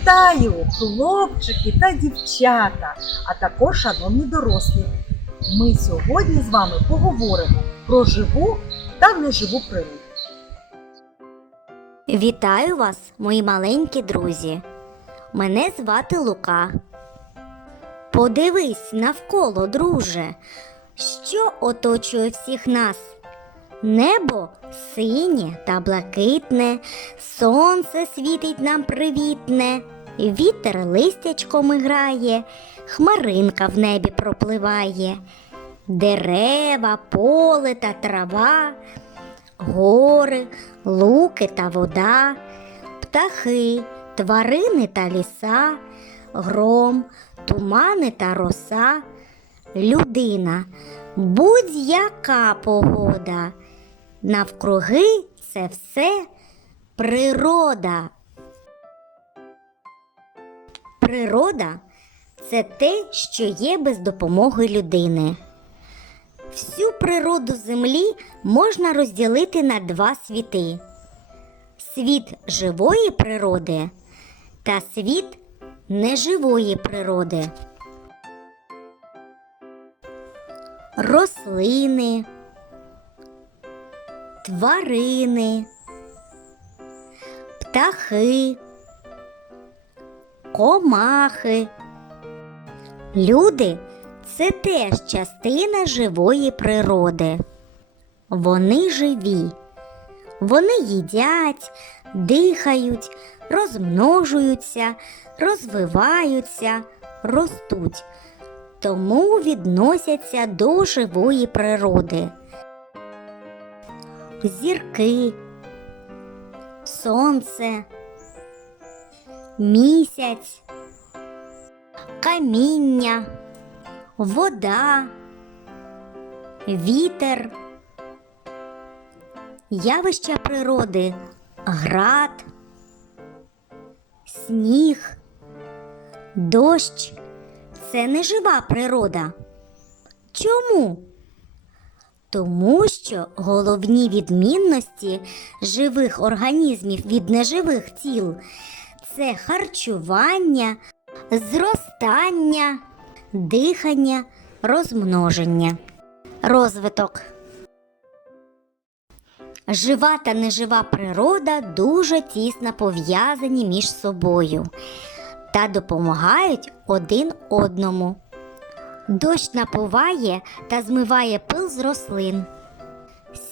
Вітаю, хлопчики та дівчата, а також шановні дорослі. Ми сьогодні з вами поговоримо про живу та неживу природу. Вітаю вас, мої маленькі друзі. Мене звати Лука. Подивись навколо, друже, що оточує всіх нас. Небо синє та блакитне, сонце світить нам привітне, вітер листячком грає, хмаринка в небі пропливає, дерева, поле та трава, гори, луки та вода, птахи, тварини та ліса, гром, тумани та роса, людина, будь-яка погода. Навкруги це все природа. Природа це те, що є без допомоги людини. Всю природу Землі можна розділити на два світи: світ живої природи та світ неживої природи. Рослини, тварини, птахи, комахи. Люди це теж частина живої природи. Вони живі. Вони їдять, дихають, розмножуються, розвиваються, ростуть. Тому відносяться до живої природи. Зірки, сонце, місяць, каміння вода, вітер, явища природи, град, сніг, дощ це не жива природа. Чому? Тому що головні відмінності живих організмів від неживих тіл це харчування, зростання дихання, розмноження, розвиток. Жива та нежива природа дуже тісно пов'язані між собою та допомагають один одному. Дощ напуває та змиває пил з рослин.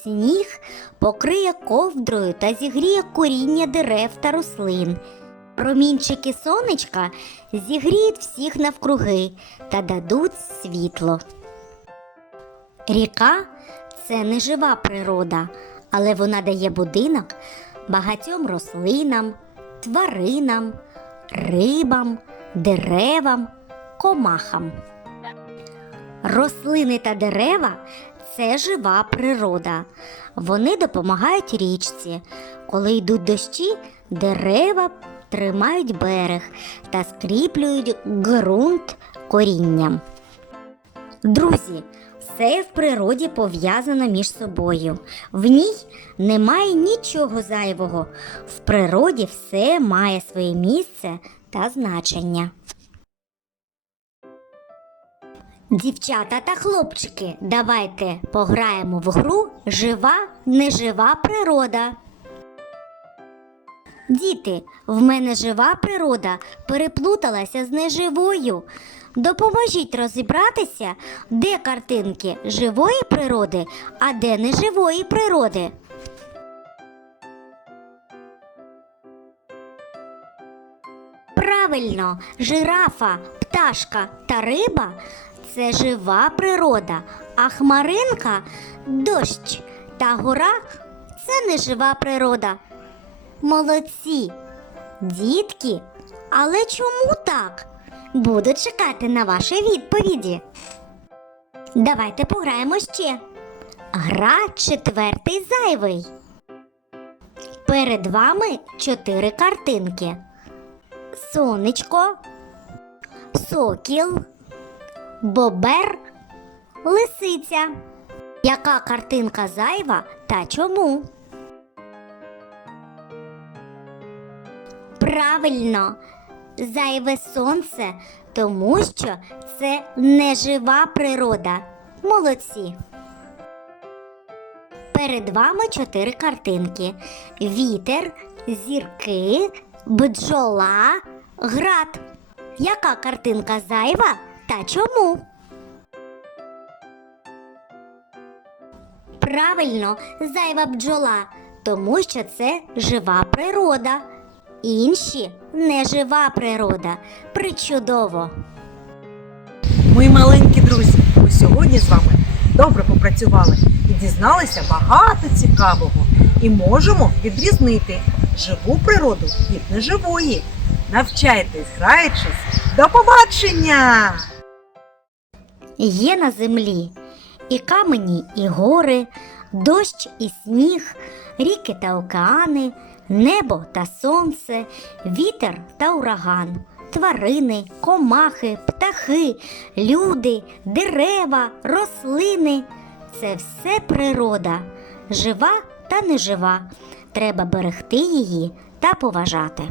Сніг покриє ковдрою та зігріє коріння дерев та рослин. Промінчики сонечка зігріють всіх навкруги та дадуть світло. Ріка це не жива природа, але вона дає будинок багатьом рослинам, тваринам, рибам, деревам, комахам. Рослини та дерева це жива природа. Вони допомагають річці. Коли йдуть дощі, дерева тримають берег та скріплюють ґрунт корінням. Друзі, все в природі пов'язано між собою. В ній немає нічого зайвого. В природі все має своє місце та значення. Дівчата та хлопчики, давайте пограємо в гру Жива, нежива природа. Діти, в мене жива природа переплуталася з неживою. Допоможіть розібратися, де картинки живої природи, а де неживої природи. Правильно, жирафа, пташка та риба це жива природа, а хмаринка, дощ та гора це нежива природа. Молодці, дітки, але чому так? Буду чекати на ваші відповіді. Давайте пограємо ще. Гра четвертий зайвий. Перед вами чотири картинки: сонечко, сокіл, бобер, лисиця. Яка картинка зайва та чому? Правильно, зайве сонце, тому що це нежива природа. Молодці. Перед вами чотири картинки: вітер, зірки, бджола, град. Яка картинка зайва та чому? Правильно, зайва бджола, тому що це жива природа. Інші нежива природа. Причудово. Мої маленькі друзі, ми сьогодні з вами добре попрацювали і дізналися багато цікавого. І можемо відрізнити живу природу від неживої. Навчайтесь, граючись. До побачення! Є на землі і камені, і гори, дощ і сніг, ріки та океани, небо та сонце, вітер та ураган, тварини, комахи, птахи, люди, дерева, рослини. Це все природа, жива та нежива. Треба берегти її та поважати.